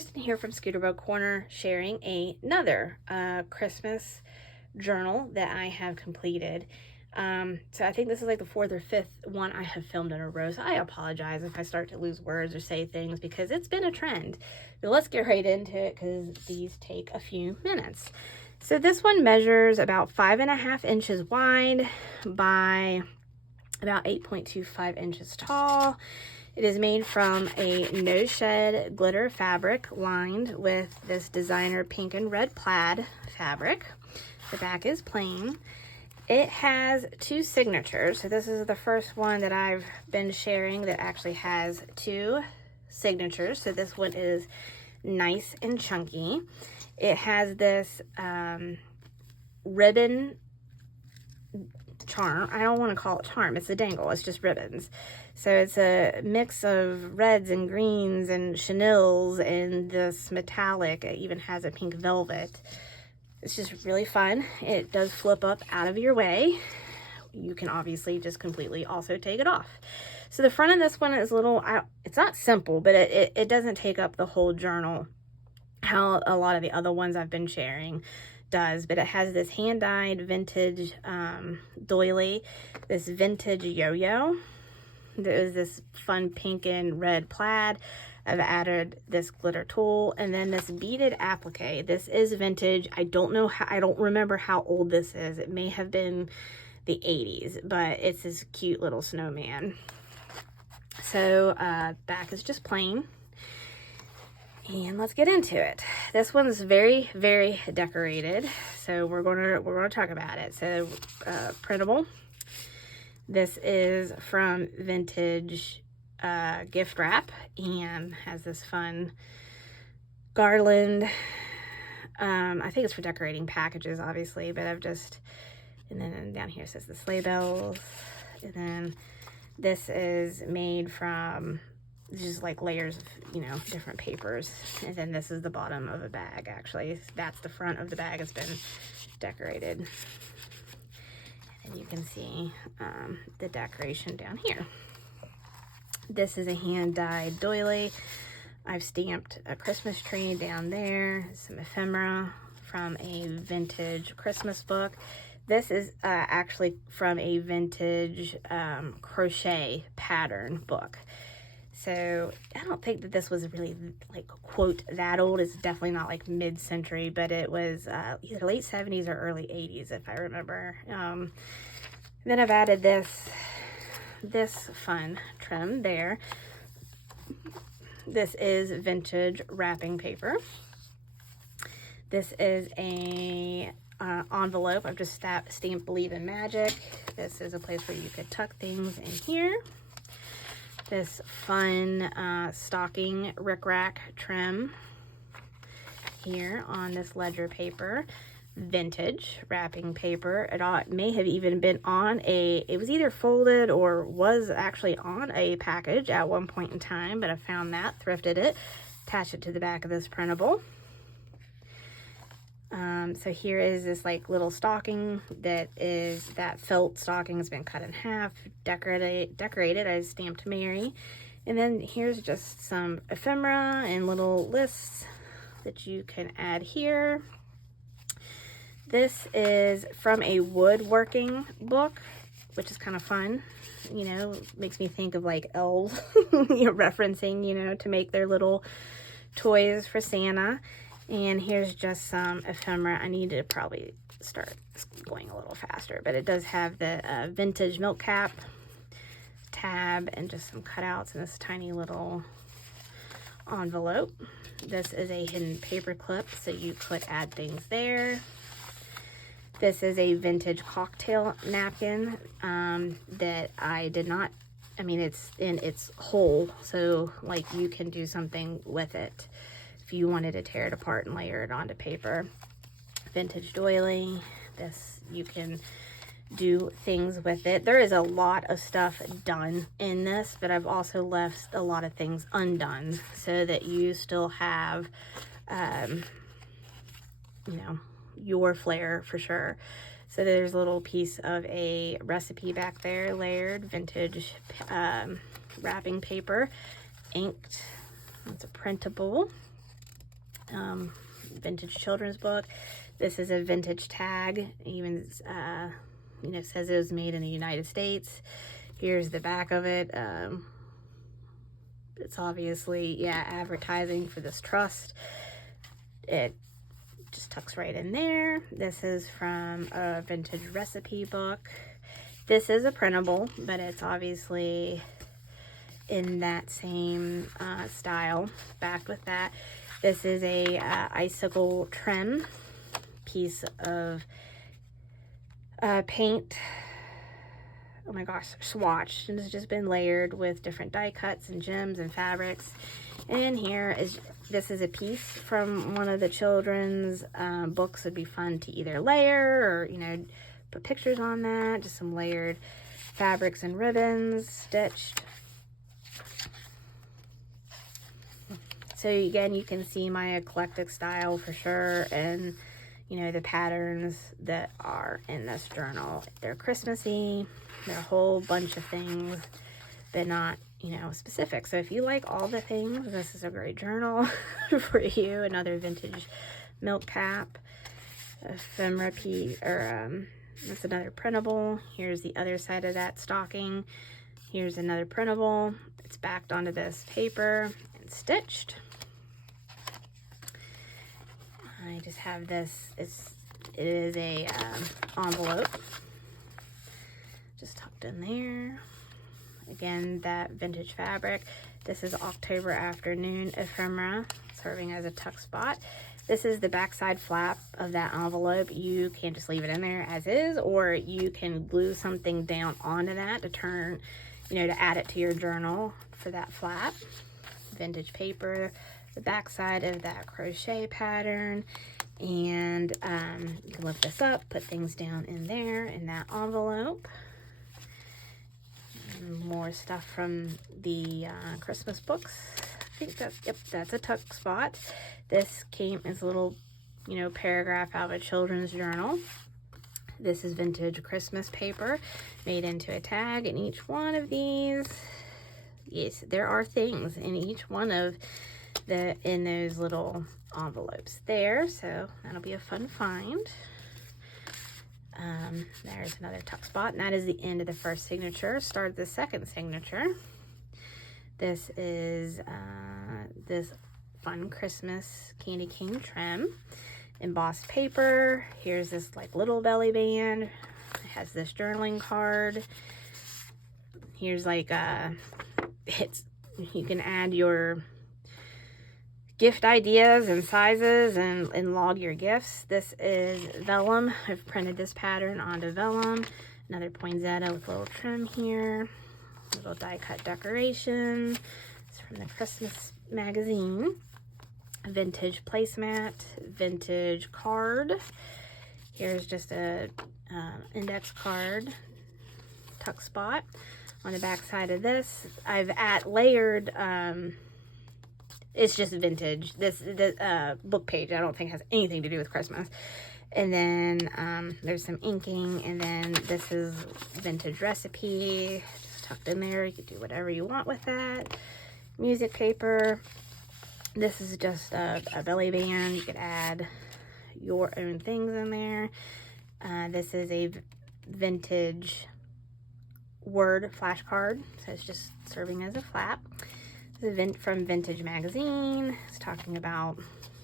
Kristen here from Scooterbug Corner, sharing another Christmas journal that I have completed. So I think this is like the 4th or 5th one I have filmed in a row, so I apologize if I start to lose words or say things because it's been a trend. But let's get right into it because these take a few minutes. So this one measures about 5.5 inches wide by about 8.25 inches tall. It is made from a no shed glitter fabric lined with this designer pink and red plaid fabric. The back is plain. It has 2 signatures. So this is the first one that I've been sharing that actually has 2 signatures. So this one is nice and chunky. It has this ribbon charm. I don't want to call it charm. It's a dangle. It's just ribbons. So it's a mix of reds and greens and chenilles and this metallic. It even has a pink velvet. It's just really fun. It does flip up out of your way. You can obviously just completely also take it off. So the front of this one is a little, it's not simple, but it doesn't take up the whole journal how a lot of the other ones I've been sharing does, but it has this hand-dyed vintage doily, this vintage yo-yo. There's this fun pink and red plaid. I've added this glitter tulle and then this beaded applique. This is vintage. I don't know how, I don't remember how old this is. It may have been the 80s, but it's this cute little snowman. So back is just plain. And let's get into it. This one's very, very decorated. So we're gonna talk about it. So printable. This is from Vintage gift wrap and has this fun garland. I think it's for decorating packages, obviously, but I've just, and then down here says the sleigh bells. And then this is made from just like layers of, you know, different papers. And then this is the bottom of a bag, actually. That's the front of the bag. It's been decorated. And you can see the decoration down here. This is a hand-dyed doily. I've stamped a Christmas tree down there, some ephemera from a vintage Christmas book. This is actually from a vintage crochet pattern book. So I don't think that this was really like quote that old. It's definitely not like mid-century, but it was either late 70s or early 80s if I remember. Then I've added this fun trim there. This is vintage wrapping paper. This is a envelope. I've just stamped Believe in Magic. This is a place where you could tuck things in here. This fun stocking rickrack trim here on this ledger paper. Vintage wrapping paper. It may have even been on it was either folded or was actually on a package at one point in time, but I found that, thrifted it, attached it to the back of this printable. So here is this like little stocking that felt stocking has been cut in half, decorated. I stamped Mary. And then here's just some ephemera and little lists that you can add here. This is from a woodworking book, which is kind of fun. You know, makes me think of like elves, referencing, to make their little toys for Santa. And here's just some ephemera. I need to probably start going a little faster, but it does have the vintage milk cap tab and just some cutouts in this tiny little envelope. This is a hidden paper clip, so you could add things there. This is a vintage cocktail napkin that I did not, it's in its whole, so like you can do something with it if you wanted to tear it apart and layer it onto paper. Vintage doily. This, you can do things with it. There is a lot of stuff done in this, but I've also left a lot of things undone so that you still have, your flair for sure. So there's a little piece of a recipe back there, layered vintage wrapping paper, inked. It's a printable. vintage children's book. This is a vintage tag. Even you know, says it was made in the United States. Here's the back of it. It's obviously, yeah, advertising for this trust. It just tucks right in there. This is from a vintage recipe book. This is a printable, but it's obviously in that same style, backed with that. This is a icicle trim piece of paint. Oh my gosh, swatch. And it's just been layered with different die cuts and gems and fabrics. And here is, this is a piece from one of the children's books. Would be fun to either layer or, you know, put pictures on that. Just some layered fabrics and ribbons stitched. So again, you can see my eclectic style for sure, and you know, the patterns that are in this journal. They're Christmassy. They're a whole bunch of things, but not, you know, specific. So if you like all the things, this is a great journal for you. Another vintage milk cap, ephemera piece, or that's another printable. Here's the other side of that stocking. Here's another printable. It's backed onto this paper and stitched. I just have this. It is a envelope, just tucked in there. Again, that vintage fabric. This is October Afternoon ephemera, serving as a tuck spot. This is the backside flap of that envelope. You can just leave it in there as is, or you can glue something down onto that to turn, you know, to add it to your journal for that flap. Vintage paper, the backside of that crochet pattern, and you can lift this up, put things down in there in that envelope. And more stuff from the Christmas books. I think that's, yep, that's a tuck spot. This came as a little, you know, paragraph out of a children's journal. This is vintage Christmas paper made into a tag, and each one of these, yes, there are things in each one of in those little envelopes there, so that'll be a fun find. There's another tuck spot, and that is the end of the first signature. Start the second signature. This is this fun Christmas candy cane trim, embossed paper. Here's this like little belly band. It has this journaling card. Here's like you can add your gift ideas and sizes and log your gifts. This is vellum. I've printed this pattern onto vellum. Another poinsettia with a little trim here. Little die cut decoration. It's from the Christmas magazine. Vintage placemat. Vintage card. Here's just a index card. Tuck spot. On the back side of this, I've layered, it's just vintage. This book page, I don't think has anything to do with Christmas. And then there's some inking, and then this is vintage recipe, just tucked in there. You can do whatever you want with that. Music paper. This is just a belly band. You could add your own things in there. This is a vintage word flashcard, so it's just serving as a flap. This is from Vintage Magazine. It's talking about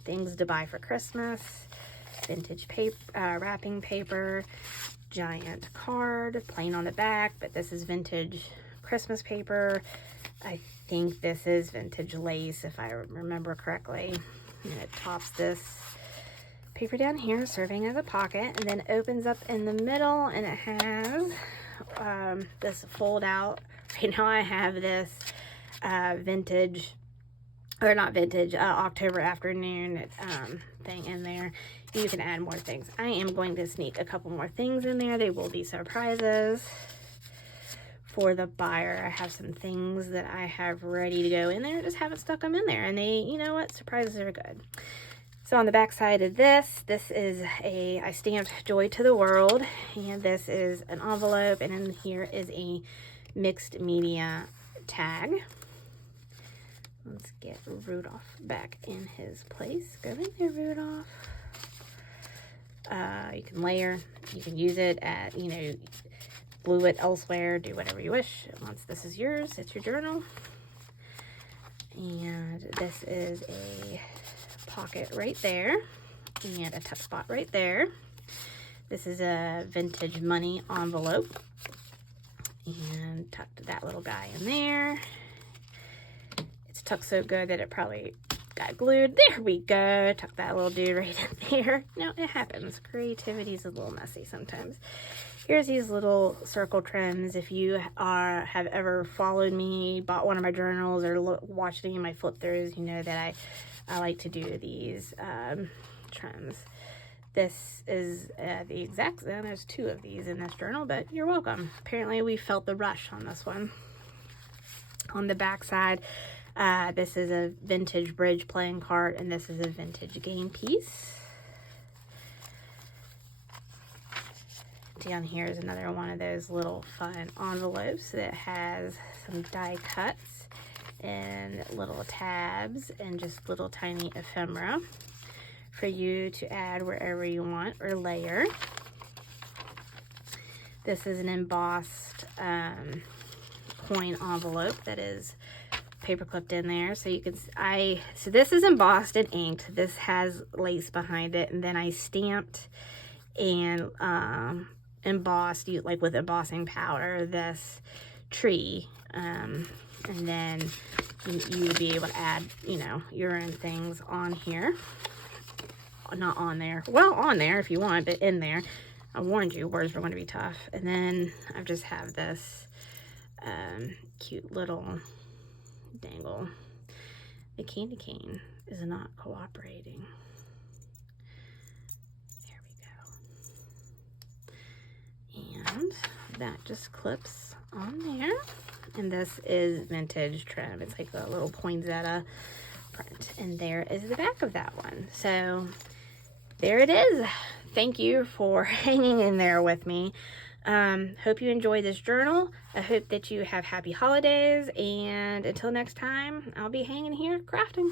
things to buy for Christmas. Vintage paper, wrapping paper, giant card, plain on the back, but this is vintage Christmas paper. I think this is vintage lace, if I remember correctly. And it tops this paper down here, serving as a pocket, and then opens up in the middle, and it has this fold out. Right now I have this vintage, or not vintage, October Afternoon thing in there. You can add more things. I am going to sneak a couple more things in there. They will be surprises for the buyer. I have some things that I have ready to go in there, just haven't stuck them in there, and they, you know what, surprises are good. So on the back side of this is I stamped Joy to the World, and this is an envelope, and in here is a mixed media tag. Let's get Rudolph back in his place. Go in there, Rudolph. You can layer, you can use it at, you know, glue it elsewhere, do whatever you wish. Once this is yours, it's your journal. And this is a pocket right there and a tuck spot right there. This is a vintage money envelope, and tucked that little guy in there. It's tucked so good that it probably got glued. There we go. Tuck that little dude right in there. No, it happens. Creativity is a little messy sometimes. Here's these little circle trims. If you have ever followed me, bought one of my journals, or watched any of my flip throughs, you know that I like to do these trims. This is the exact, there's 2 of these in this journal, but you're welcome. Apparently we felt the rush on this one. On the back side, this is a vintage bridge playing cart, and this is a vintage game piece. Down here is another one of those little fun envelopes that has some die cuts and little tabs and just little tiny ephemera for you to add wherever you want or layer. This is an embossed coin envelope that is paper clipped in there, so you can so this is embossed and inked. This has lace behind it, and then I stamped and embossed, like with embossing powder, this tree, and then you would be able to add, you know, your own things on here. Not on there, well, on there if you want, but in there. I warned you, words were going to be tough. And then I just have this cute little dangle. The candy cane is not cooperating. And that just clips on there. And this is vintage trim. It's like a little poinsettia print. And there is the back of that one. So there it is. Thank you for hanging in there with me. Hope you enjoyed this journal. I hope that you have happy holidays. And until next time, I'll be hanging here crafting.